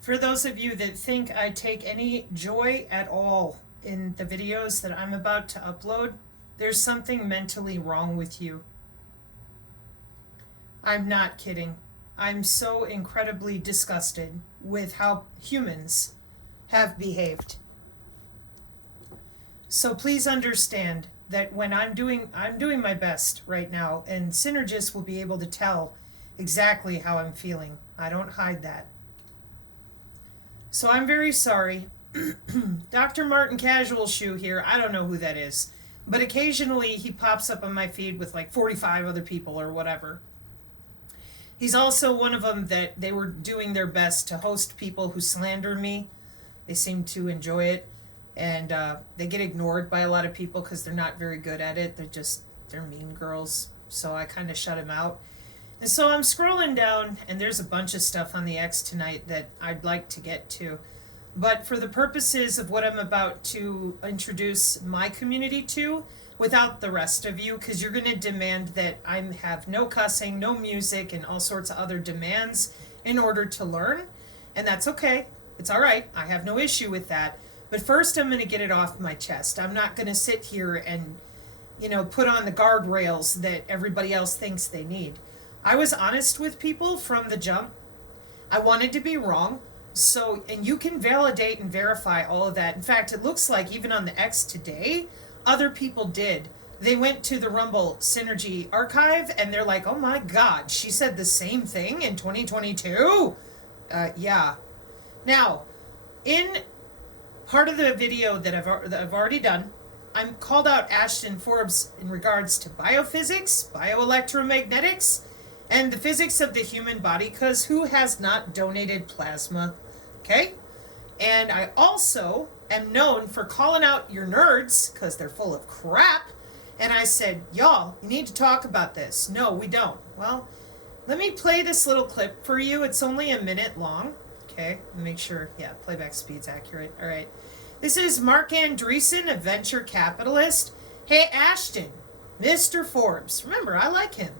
For those of you that think I take any joy at all in the videos that I'm about to upload, there's something mentally wrong with you. I'm not kidding. I'm so incredibly disgusted with how humans have behaved. So please understand that when I'm doing my best right now, and Synergists will be able to tell exactly how I'm feeling. I don't hide that. So I'm very sorry. Dr. Martin Casual Shoe here, I don't know who that is, but occasionally he pops up on my feed with like 45 other people or whatever. He's also one of them that they were doing their best to host people who slander me. They seem to enjoy it, and they get ignored by a lot of people because they're not very good at it. They're mean girls, so I kind of shut him out. And so I'm scrolling down, and there's a bunch of stuff on the X tonight that I'd like to get to. But for the purposes of what I'm about to introduce my community to, without the rest of you, because you're going to demand that I have no cussing, no music, and all sorts of other demands in order to learn. And that's okay. It's all right. I have no issue with that. But first, I'm going to get it off my chest. I'm not going to sit here and, put on the guardrails that everybody else thinks they need. I was honest with people from the jump. I wanted to be wrong. So, and you can validate and verify all of that. In fact, it looks like even on the X today, other people did. They went to the Rumble Synergy archive and they're like, oh my God, she said the same thing in 2022? Yeah. Now, in part of the video that I've already done, I'm called out Ashton Forbes in regards to biophysics, bioelectromagnetics, and the physics of the human body, because who has not donated plasma? Okay? And I also am known for calling out your nerds, because they're full of crap. And I said, y'all, you need to talk about this. No, we don't. Well, let me play this little clip for you. It's only a minute long. Okay, make sure, playback speed's accurate. All right. This is Mark Andreessen, a venture capitalist. Hey, Ashton, Mr. Forbes. Remember, I like him.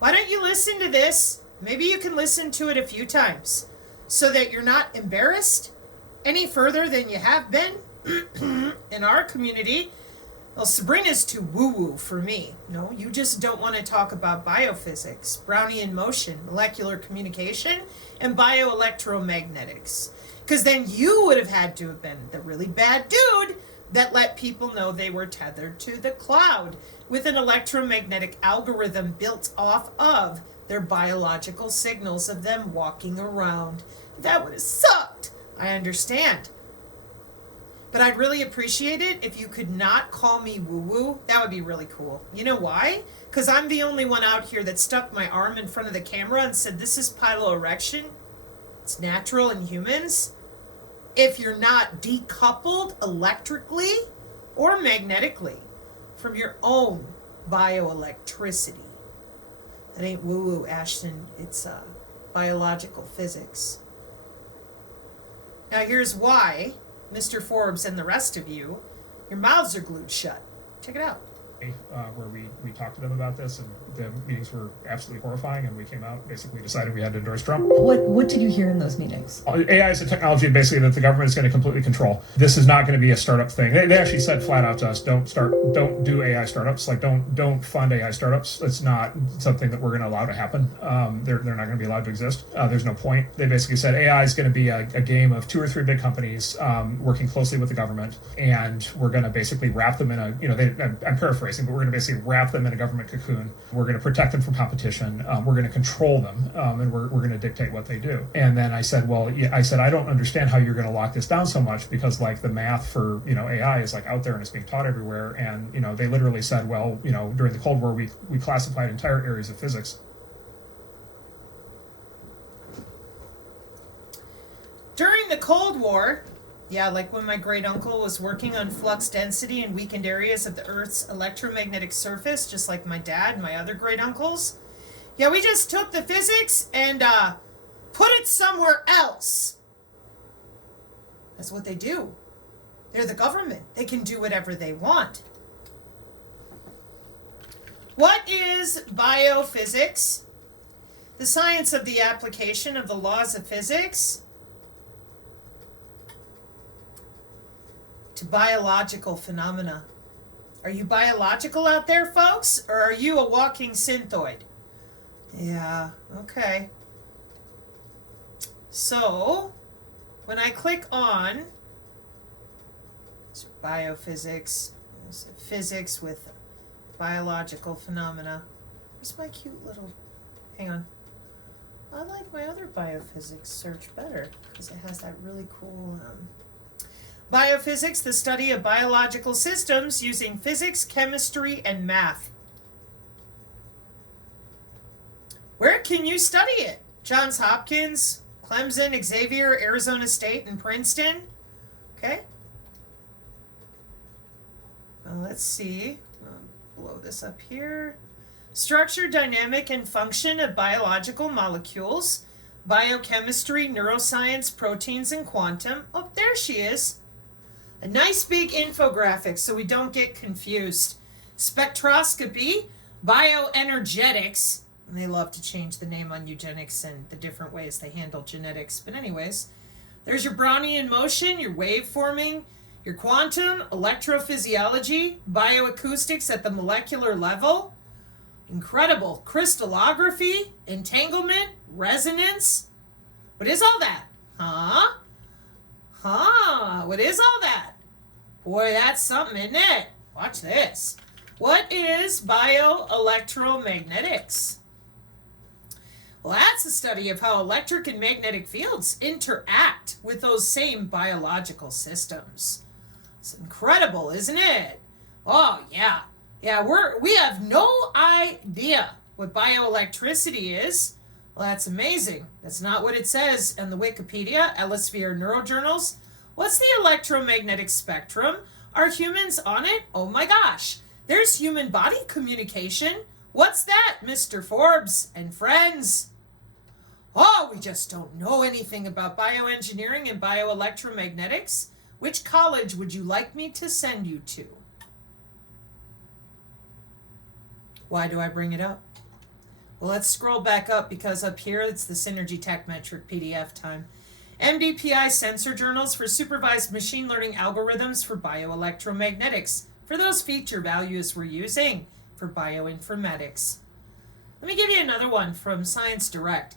Why don't you listen to this? Maybe you can listen to it a few times so that you're not embarrassed any further than you have been in our community. Well, Sabrina's too woo-woo for me. No, you just don't want to talk about biophysics, Brownian motion, molecular communication, and bioelectromagnetics. Because then you would have had to have been the really bad dude that let people know they were tethered to the cloud with an electromagnetic algorithm built off of their biological signals of them walking around. That would have sucked. I understand. But I'd really appreciate it if you could not call me woo-woo. That would be really cool. You know why? Because I'm the only one out here that stuck my arm in front of the camera and said, this is piloerection. It's natural in humans. If you're not decoupled electrically or magnetically from your own bioelectricity. That ain't woo-woo, Ashton. It's biological physics. Now here's why, Mr. Forbes and the rest of you, your mouths are glued shut. Check it out. Where we talked to them about this, and the meetings were absolutely horrifying, and we came out basically decided we had to endorse Trump. What did you hear in those meetings? AI is a technology basically that the government is going to completely control. This is not going to be a startup thing. They actually said flat out to us, don't do AI startups. Like don't fund AI startups. It's not something that we're going to allow to happen. They're not going to be allowed to exist. There's no point. They basically said AI is going to be a game of 2 or 3 big companies working closely with the government, and we're going to basically wrap them in a, I'm paraphrasing, but we're going to basically wrap them in a government cocoon. We're going to protect them from competition. We're going to control them, and we're going to dictate what they do. And then I said, I don't understand how you're going to lock this down so much, because like the math for AI is like out there and it's being taught everywhere. And they literally said, during the Cold War we classified entire areas of physics. During the Cold War, like when my great uncle was working on flux density and weakened areas of the Earth's electromagnetic surface, just like my dad and my other great uncles. We just took the physics and put it somewhere else. That's what they do. They're the government. They can do whatever they want. What is biophysics? The science of the application of the laws of physics to biological phenomena. Are you biological out there, folks? Or are you a walking synthoid? Yeah, okay. So, when I click on biophysics, physics with biological phenomena. Where's my cute little, hang on. I like my other biophysics search better because it has that really cool, biophysics, the study of biological systems using physics, chemistry, and math. Where can you study it? Johns Hopkins, Clemson, Xavier, Arizona State, and Princeton. Okay. Well, let's see. I'll blow this up here. Structure, dynamic, and function of biological molecules. Biochemistry, neuroscience, proteins, and quantum. Oh, there she is. A nice big infographic so we don't get confused. Spectroscopy, bioenergetics. And they love to change the name on eugenics and the different ways they handle genetics. But anyways, there's your Brownian motion, your wave forming, your quantum, electrophysiology, bioacoustics at the molecular level. Incredible. Crystallography, entanglement, resonance. What is all that? Huh? What is all that? Boy, that's something, isn't it? Watch this. What is bioelectromagnetics? Well, that's the study of how electric and magnetic fields interact with those same biological systems. It's incredible, isn't it? Oh, yeah. Yeah, we have no idea what bioelectricity is. Well, that's amazing. That's not what it says in the Wikipedia, Elsevier Neurojournals. What's the electromagnetic spectrum? Are humans on it? Oh my gosh. There's human body communication. What's that, Mr. Forbes and friends? Oh, we just don't know anything about bioengineering and bioelectromagnetics. Which college would you like me to send you to? Why do I bring it up? Well, let's scroll back up because up here it's the Synergy Tech Metric PDF time. MDPI sensor journals for supervised machine learning algorithms for bioelectromagnetics for those feature values we're using for bioinformatics. Let me give you another one from Science Direct.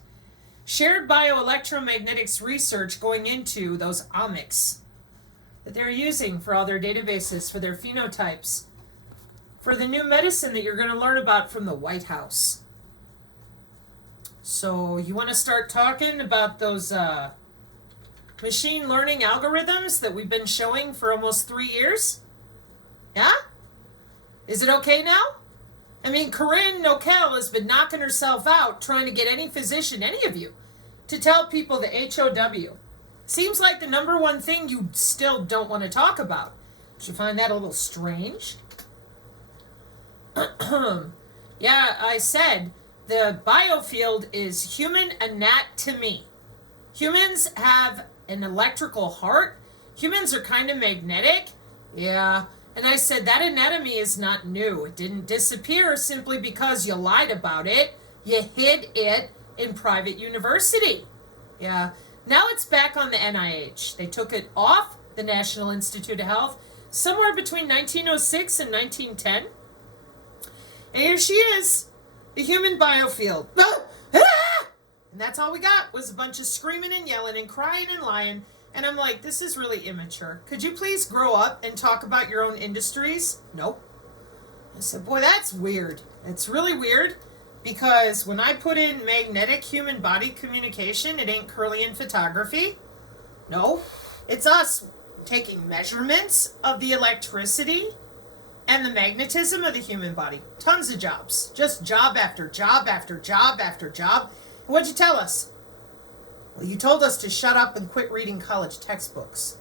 Shared bioelectromagnetics research going into those omics that they're using for all their databases, for their phenotypes, for the new medicine that you're going to learn about from the White House. So you want to start talking about those machine learning algorithms that we've been showing for almost 3 years? Yeah? Is it okay now? I mean, Corinne Nokel has been knocking herself out trying to get any physician, any of you, to tell people the HOW. Seems like the number one thing you still don't want to talk about. Did you find that a little strange? Yeah, I said the biofield is human anatomy. Humans have an electrical heart. Humans are kind of magnetic. Yeah. And I said that anatomy is not new. It didn't disappear simply because you lied about it. You hid it in private university. Yeah. Now it's back on the NIH. They took it off the National Institute of Health somewhere between 1906 and 1910. And here she is, the human biofield. And that's all we got was a bunch of screaming and yelling and crying and lying. And I'm like, this is really immature. Could you please grow up and talk about your own industries? Nope. I said, boy, that's weird. It's really weird because when I put in magnetic human body communication, it ain't Kirlian photography. No, it's us taking measurements of the electricity and the magnetism of the human body. Tons of jobs. Just job after job after job after job. What'd you tell us? Well, you told us to shut up and quit reading college textbooks.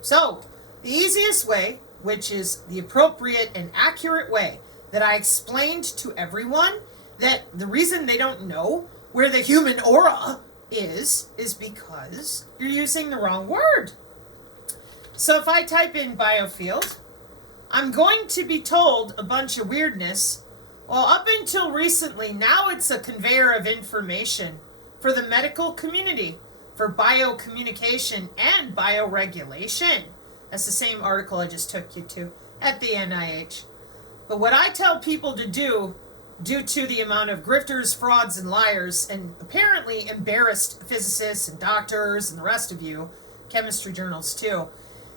So, the easiest way, which is the appropriate and accurate way that I explained to everyone, that the reason they don't know where the human aura is because you're using the wrong word. So if I type in biofield, I'm going to be told a bunch of weirdness. Well, up until recently, now it's a conveyor of information for the medical community, for biocommunication and bioregulation. That's the same article I just took you to at the NIH. But what I tell people to do, due to the amount of grifters, frauds, and liars, and apparently embarrassed physicists and doctors and the rest of you, chemistry journals too,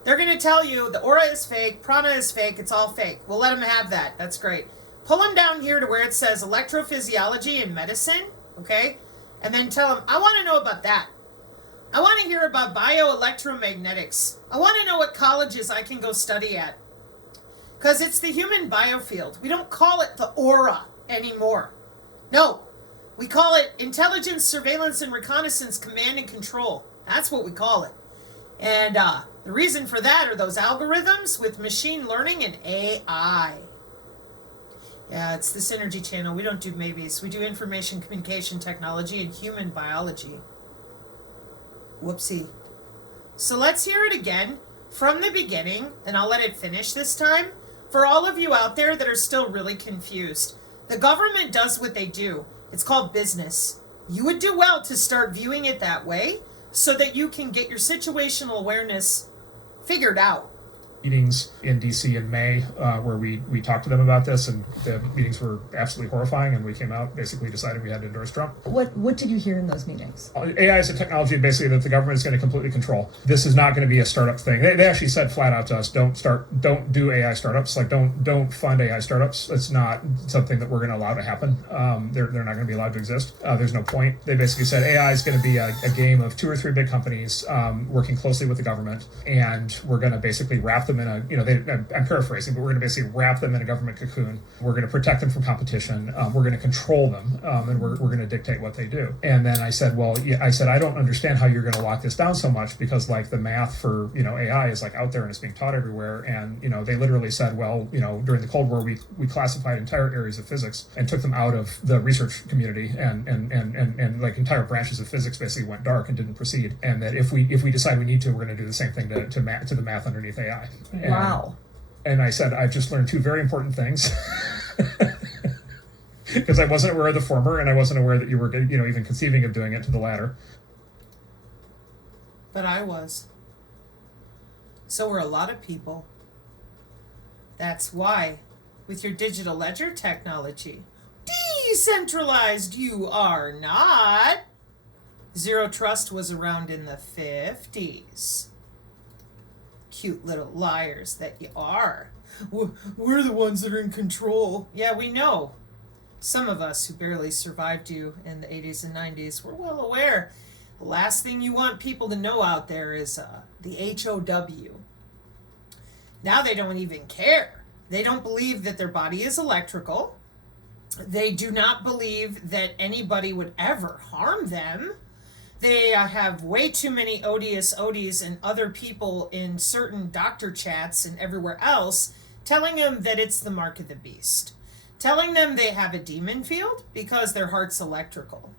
they're going to tell you the aura is fake, prana is fake, it's all fake. We'll let them have that. That's great. Pull them down here to where it says electrophysiology and medicine, okay? And then tell them, I want to know about that. I want to hear about bioelectromagnetics. I want to know what colleges I can go study at. Because it's the human biofield. We don't call it the aura anymore. No, we call it intelligence, surveillance, and reconnaissance, command and control. That's what we call it. And the reason for that are those algorithms with machine learning and AI. Yeah, it's the Synergy channel. We don't do maybes. We do information communication technology and human biology. Whoopsie. So let's hear it again from the beginning, and I'll let it finish this time. For all of you out there that are still really confused, the government does what they do. It's called business. You would do well to start viewing it that way so that you can get your situational awareness figured out. Meetings in DC in May where we talked to them about this, and the meetings were absolutely horrifying, and we came out basically deciding we had to endorse Trump. What did you hear in those meetings? AI is a technology basically that the government is going to completely control. This is not going to be a startup thing. They actually said flat out to us, don't do AI startups. Like don't fund AI startups. It's not something that we're going to allow to happen. They're not going to be allowed to exist. There's no point. They basically said AI is going to be a game of 2 or 3 big companies working closely with the government, and we're going to basically wrap them in a, I'm paraphrasing, but we're going to basically wrap them in a government cocoon. We're going to protect them from competition. We're going to control them, and we're going to dictate what they do. And then I said, I don't understand how you're going to lock this down so much, because like the math for, AI is like out there and it's being taught everywhere. And, they literally said, during the Cold War, we classified entire areas of physics and took them out of the research community, and like entire branches of physics basically went dark and didn't proceed. And that if we decide we need to, we're going to do the same thing to the math underneath AI. Wow. And I said, I've just learned 2 very important things. Because I wasn't aware of the former, and I wasn't aware that you were, even conceiving of doing it to the latter. But I was. So were a lot of people. That's why, with your digital ledger technology, decentralized you are not. Zero Trust was around in the 50s. Cute little liars that you are. We're the ones that are in control. Yeah, we know. Some of us who barely survived you in the 80s and 90s were well aware. The last thing you want people to know out there is the HOW. Now they don't even care. They don't believe that their body is electrical. They do not believe that anybody would ever harm them. They have way too many odious odies and other people in certain doctor chats and everywhere else telling them that it's the mark of the beast. Telling them they have a demon field because their heart's electrical.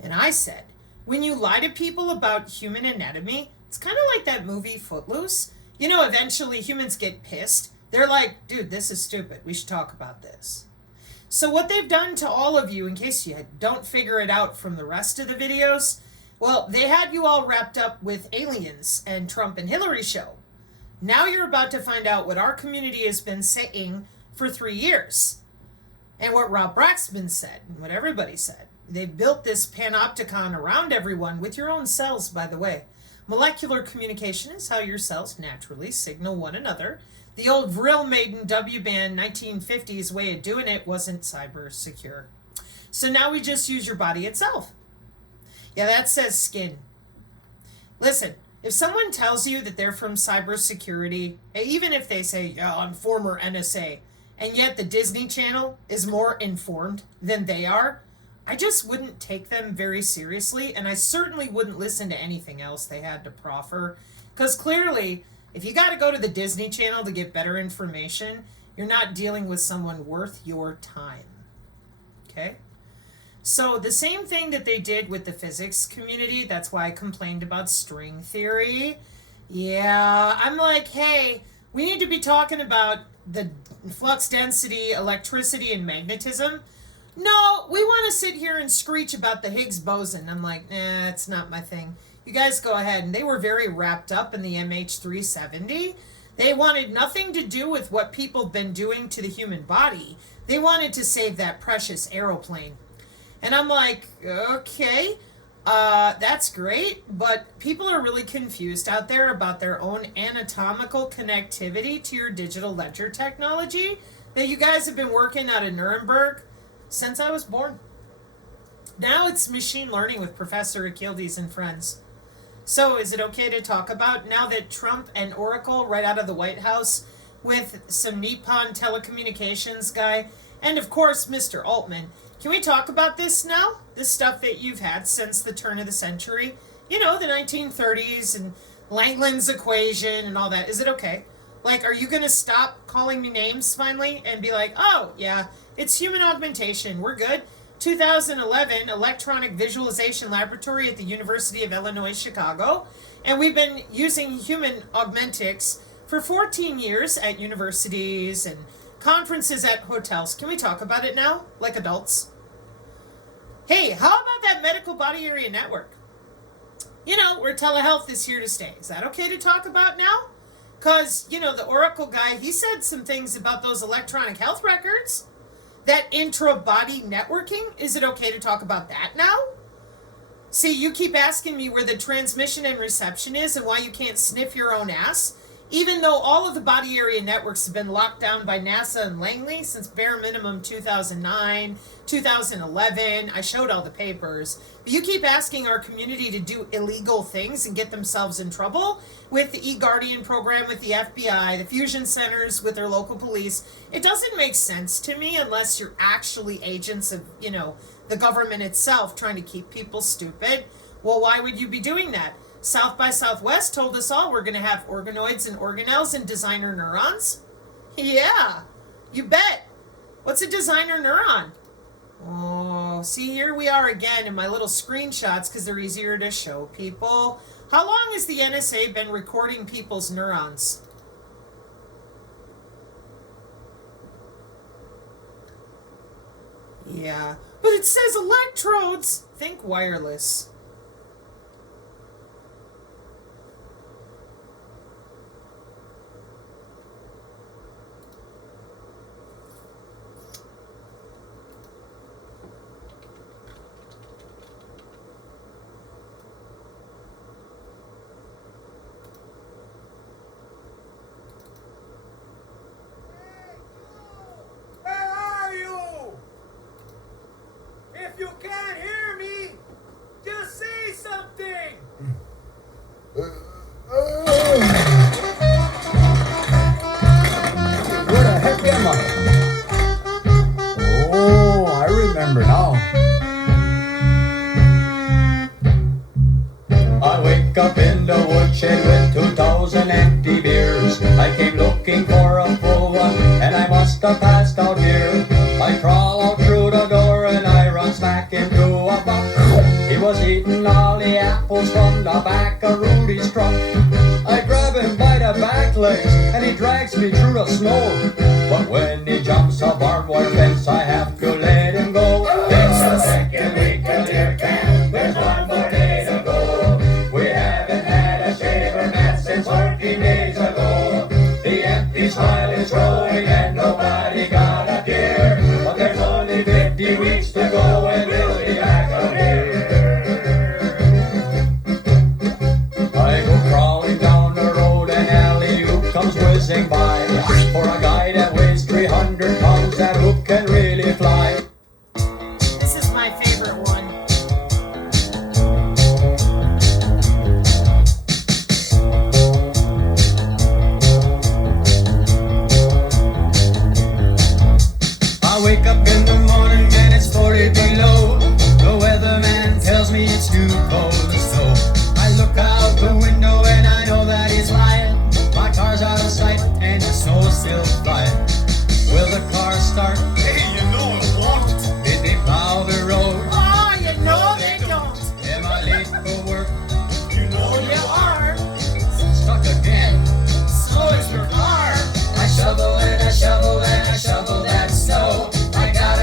And I said, when you lie to people about human anatomy, it's kind of like that movie Footloose. Eventually humans get pissed. They're like, dude, this is stupid. We should talk about this. So what they've done to all of you, in case you don't figure it out from the rest of the videos, well, they had you all wrapped up with aliens and Trump and Hillary show. Now you're about to find out what our community has been saying for 3 years. And what Rob Braxman said, and what everybody said. They built this panopticon around everyone with your own cells, by the way. Molecular communication is how your cells naturally signal one another. The old Vril Maiden W-band 1950s way of doing it wasn't cyber secure. So now we just use your body itself. Yeah, that says skin. Listen, if someone tells you that they're from cybersecurity, even if they say, yeah, I'm former NSA, and yet the Disney Channel is more informed than they are, I just wouldn't take them very seriously, and I certainly wouldn't listen to anything else they had to proffer, because clearly, if you got to go to the Disney Channel to get better information, you're not dealing with someone worth your time. Okay? So the same thing that they did with the physics community, that's why I complained about string theory. Yeah, I'm like, hey, we need to be talking about the flux density, electricity, and magnetism. no, we want to sit here and screech about the Higgs boson. I'm like, nah, it's not my thing. You guys go ahead. And they were very wrapped up in the MH370. They wanted nothing to do with what people have been doing to the human body. They wanted to save that precious aeroplane. And I'm like, okay, that's great, but people are really confused out there about their own anatomical connectivity to your digital ledger technology that you guys have been working out of Nuremberg since I was born. Now it's machine learning with Professor Achildes and friends. So is it okay to talk about, now that Trump and Oracle right out of the White House with some Nippon telecommunications guy, and of course Mr. Altman, can we talk about this now? This stuff that you've had since the turn of the century? You know, the 1930s and Langland's equation and all that. Is it okay? Like, are you going to stop calling me names finally and be like, oh, yeah, it's human augmentation. We're good. 2011 Electronic Visualization Laboratory at the University of Illinois, Chicago. And we've been using human augmentics for 14 years at universities and conferences at hotels. Can we talk about it now, like adults? Hey, how about that medical body area network? You know, where telehealth is here to stay. Is that okay to talk about now? Because, you know, the Oracle guy, he said some things about those electronic health records. That intra-body networking, is it okay to talk about that now? See, you keep asking me where the transmission and reception is and why you can't sniff your own ass, even though all of the body area networks have been locked down by NASA and Langley since bare minimum 2009, 2011. I showed all the papers. But you keep asking our community to do illegal things and get themselves in trouble with the eGuardian program with the FBI, the fusion centers with their local police. It doesn't make sense to me unless you're actually agents of, you know, the government itself trying to keep people stupid. Well, why would you be doing that? South by Southwest told us all we're going to have organoids and organelles and designer neurons. Yeah, you bet. What's a designer neuron? Oh, see, here we are again in my little screenshots because they're easier to show people. How long has the NSA been recording people's neurons? Yeah, but it says electrodes. Think wireless. Up in the woodshed with 2,000 empty beers. I came looking for a full one, and I must have passed out here. I crawl out through the door and I run smack into a buck. He was eating all the apples from the back of Rudy's truck. I grab him by the back legs and he drags me through the snow. But when he jumps a barbed wire fence, I have to let him go. It's the second week of deer camp. There's one more day to go. We haven't had a shaver mat since 14 days ago. The empty smile is growing and nobody got a care. But there's only 50 weeks to go and we'll be back out here. I go crawling down the road and alley-oop comes whizzing by. For a guy that weighs 300 pounds, that hoop can really fly. This is my favorite one. I wake up in the morning and it's 40 below. The weatherman tells me it's too cold, so I look out the window and I know that he's lying. My car's out of sight and the snow's still flying. Will the car start? Hey, you know it won't. Did they plow the road? Oh, you know they don't. Am I late for work? You know Oh, you are. Stuck again. So is your car. I shovel and I shovel and I shovel that snow. I got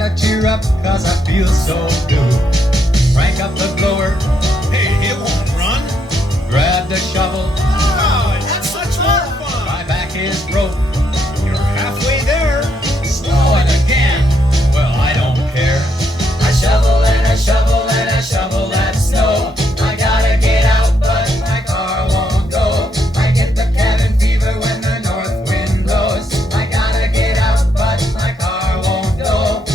gotta cheer up, cause I feel so blue. Crank up the blower, Hey, it won't run. grab the shovel. Oh, that's such more fun. My back is broke, You're halfway there. snowing again. Well, I don't care. I shovel and I shovel and I shovel that snow. I gotta get out, but my car won't go. I get the cabin fever when the north wind blows. I gotta get out, but my car won't go.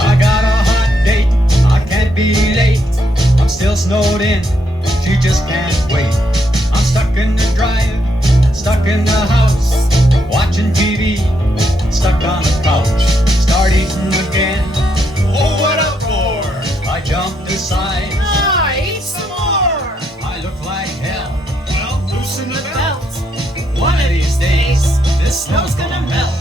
I got a hot date, I can't be late. I'm still snowed in, she just can't wait. I'm stuck in the drive, stuck in the house, watching TV, stuck on the couch. Start eating again, Oh, what up for? I jumped aside. Ah, eat some more. I look like hell. Well, loosen the belt. One of these days, this snow's gonna melt.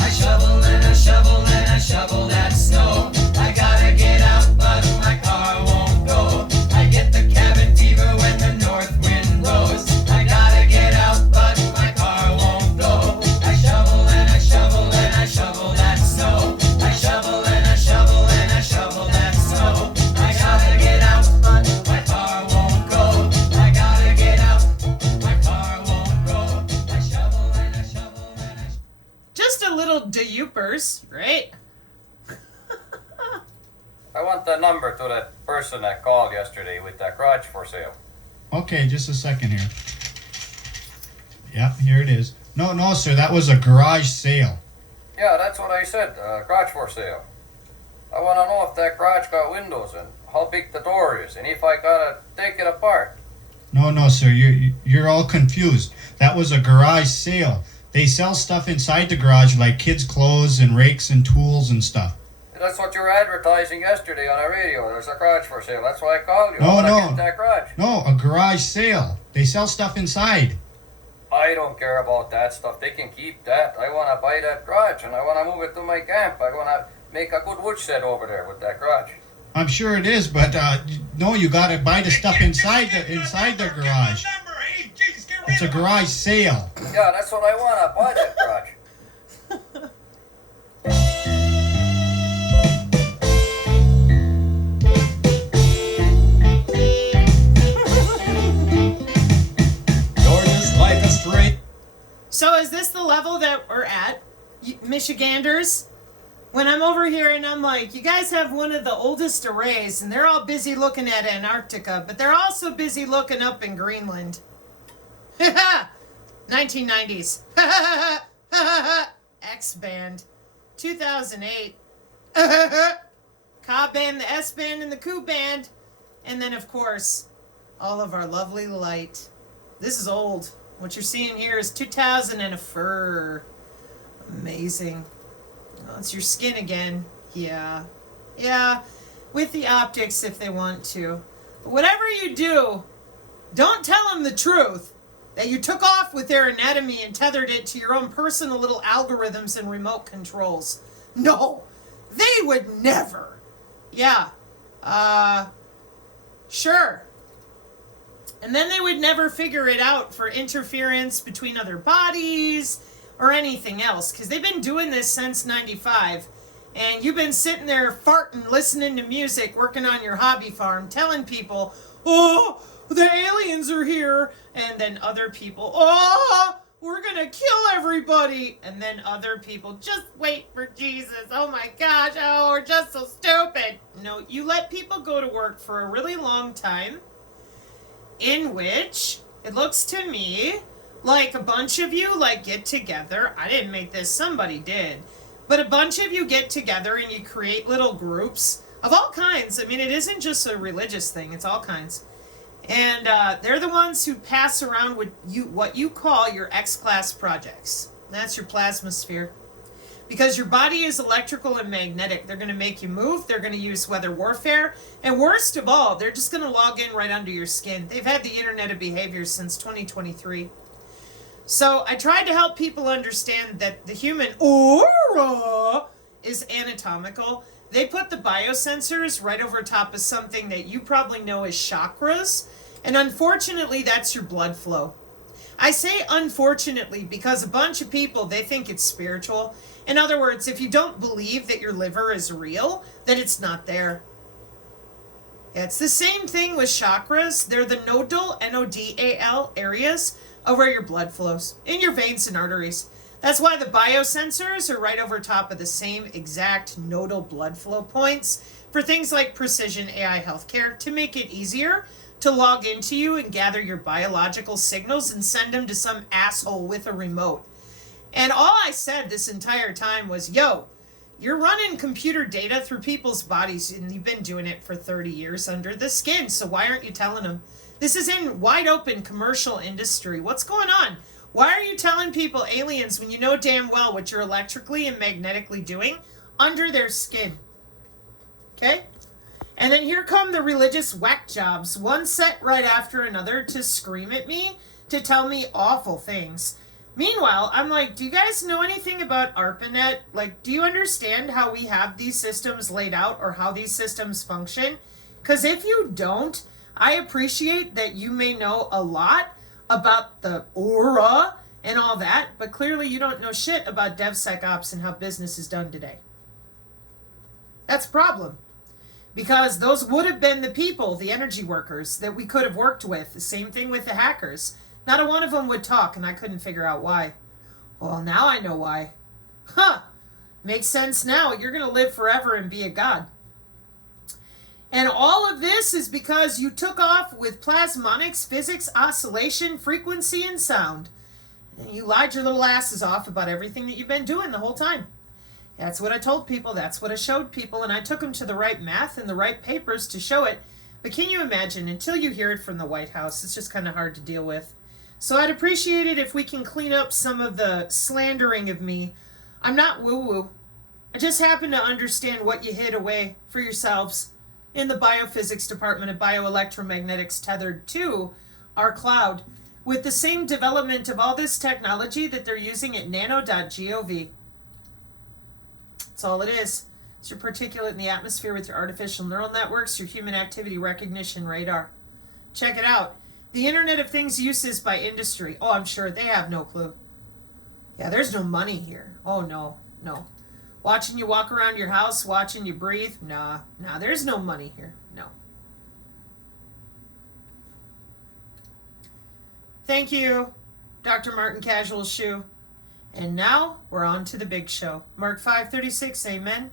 I shovel and I shovel and I shovel that snow. I gotta get out, but my car won't go. I get the cabin fever when the north wind blows. I gotta get out, but my car won't go. I shovel and I shovel and I shovel that snow. I shovel and I shovel and I shovel that snow. I gotta get out, but my car won't go. I gotta get out, my car won't go. I shovel and I shovel and I Just a little de-youpers, right? I want the number to that person that called yesterday with that garage for sale. Okay, just a second here. Yep, here it is. No, sir, that was a garage sale. Yeah, that's what I said, garage for sale. I want to know if that garage got windows and how big the door is and if I gotta take it apart. No, sir, you're all confused. That was a garage sale. They sell stuff inside the garage like kids' clothes and rakes and tools and stuff. That's what you were advertising yesterday on the radio. There's a garage for sale. That's why I called you. No, I want to no. get that garage. No, a garage sale. They sell stuff inside. I don't care about that stuff. They can keep that. I want to buy that garage and I want to move it to my camp. I want to make a good wood shed over there with that garage. I'm sure it is, but no, you gotta buy the stuff inside the garage. Number. Hey, jeez, get rid It's a of it. garage sale. Yeah, that's what I want to buy that garage. Georgia's like a straight. So is this the level that we're at, Michiganders? When I'm over here and I'm like, you guys have one of the oldest arrays, and they're all busy looking at Antarctica, but they're also busy looking up in Greenland. 1990s. X-Band. 2008. Ka Band, the S-Band, and the Ku Band. And then, of course, all of our lovely light. This is old. What you're seeing here is 2000 and a fur. Amazing. Oh, it's your skin again. Yeah. Yeah. With the optics if they want to. But whatever you do, don't tell them the truth. That you took off with their anatomy and tethered it to your own personal little algorithms and remote controls. No. They would never. Yeah. Sure. And then they would never figure it out for interference between other bodies or anything else, because they've been doing this since 95, and you've been sitting there farting, listening to music, working on your hobby farm, telling people, oh, the aliens are here, and then other people, oh, we're gonna kill everybody, and then other people, just wait for Jesus, oh my gosh, oh, we're just so stupid. No, you let people go to work for a really long time, in which it looks to me like a bunch of you get together. I didn't make this, somebody did. But a bunch of you get together and you create little groups of all kinds. I mean, it isn't just a religious thing, it's all kinds. And they're the ones who pass around what you call your X-class projects. That's your plasma sphere. Because your body is electrical and magnetic. They're going to make you move. They're going to use weather warfare. And worst of all, they're just going to log in right under your skin. They've had the Internet of Behavior since 2023. So I tried to help people understand that the human aura is anatomical. they put the biosensors right over top of something that you probably know as chakras, and unfortunately, that's your blood flow. I say unfortunately because a bunch of people, they think it's spiritual. In other words, if you don't believe that your liver is real, then it's not there. Yeah, it's the same thing with chakras. They're the nodal, N-O-D-A-L, areas of where your blood flows, in your veins and arteries. That's why the biosensors are right over top of the same exact nodal blood flow points for things like precision AI healthcare, to make it easier to log into you and gather your biological signals and send them to some asshole with a remote. And all I said this entire time was, yo, you're running computer data through people's bodies, and you've been doing it for 30 years under the skin, so why aren't you telling them? This is in wide open commercial industry. What's going on? Why are you telling people aliens when you know damn well what you're electrically and magnetically doing under their skin? Okay? And then here come the religious whack jobs, one set right after another, to scream at me, to tell me awful things. Meanwhile, I'm like, do you guys know anything about ARPANET? Like, do you understand how we have these systems laid out or how these systems function? Because if you don't, I appreciate that you may know a lot about the aura and all that, but clearly you don't know shit about DevSecOps and how business is done today. That's a problem. Because those would have been the people, the energy workers, that we could have worked with. The same thing with the hackers. Not a one of them would talk, and I couldn't figure out why. Well, now I know why. Huh. Makes sense now. You're going to live forever and be a god. And all of this is because you took off with plasmonics, physics, oscillation, frequency, and sound. And you lied your little asses off about everything that you've been doing the whole time. That's what I told people. That's what I showed people. And I took them to the right math and the right papers to show it. But can you imagine, until you hear it from the White House, it's just kind of hard to deal with. So I'd appreciate it if we can clean up some of the slandering of me. I'm not woo-woo. I just happen to understand what you hid away for yourselves in the biophysics department of bioelectromagnetics tethered to our cloud, with the same development of all this technology that they're using at nano.gov. That's all it is. It's your particulate in the atmosphere with your artificial neural networks, your human activity recognition radar. Check it out. The Internet of Things uses by industry. Oh, I'm sure they have no clue. Yeah, there's no money here. Oh, no. Watching you walk around your house, watching you breathe. Nah, there's no money here. No. Thank you, Dr. Martin Casual Shoe. And now we're on to the big show. Mark 5:36, amen.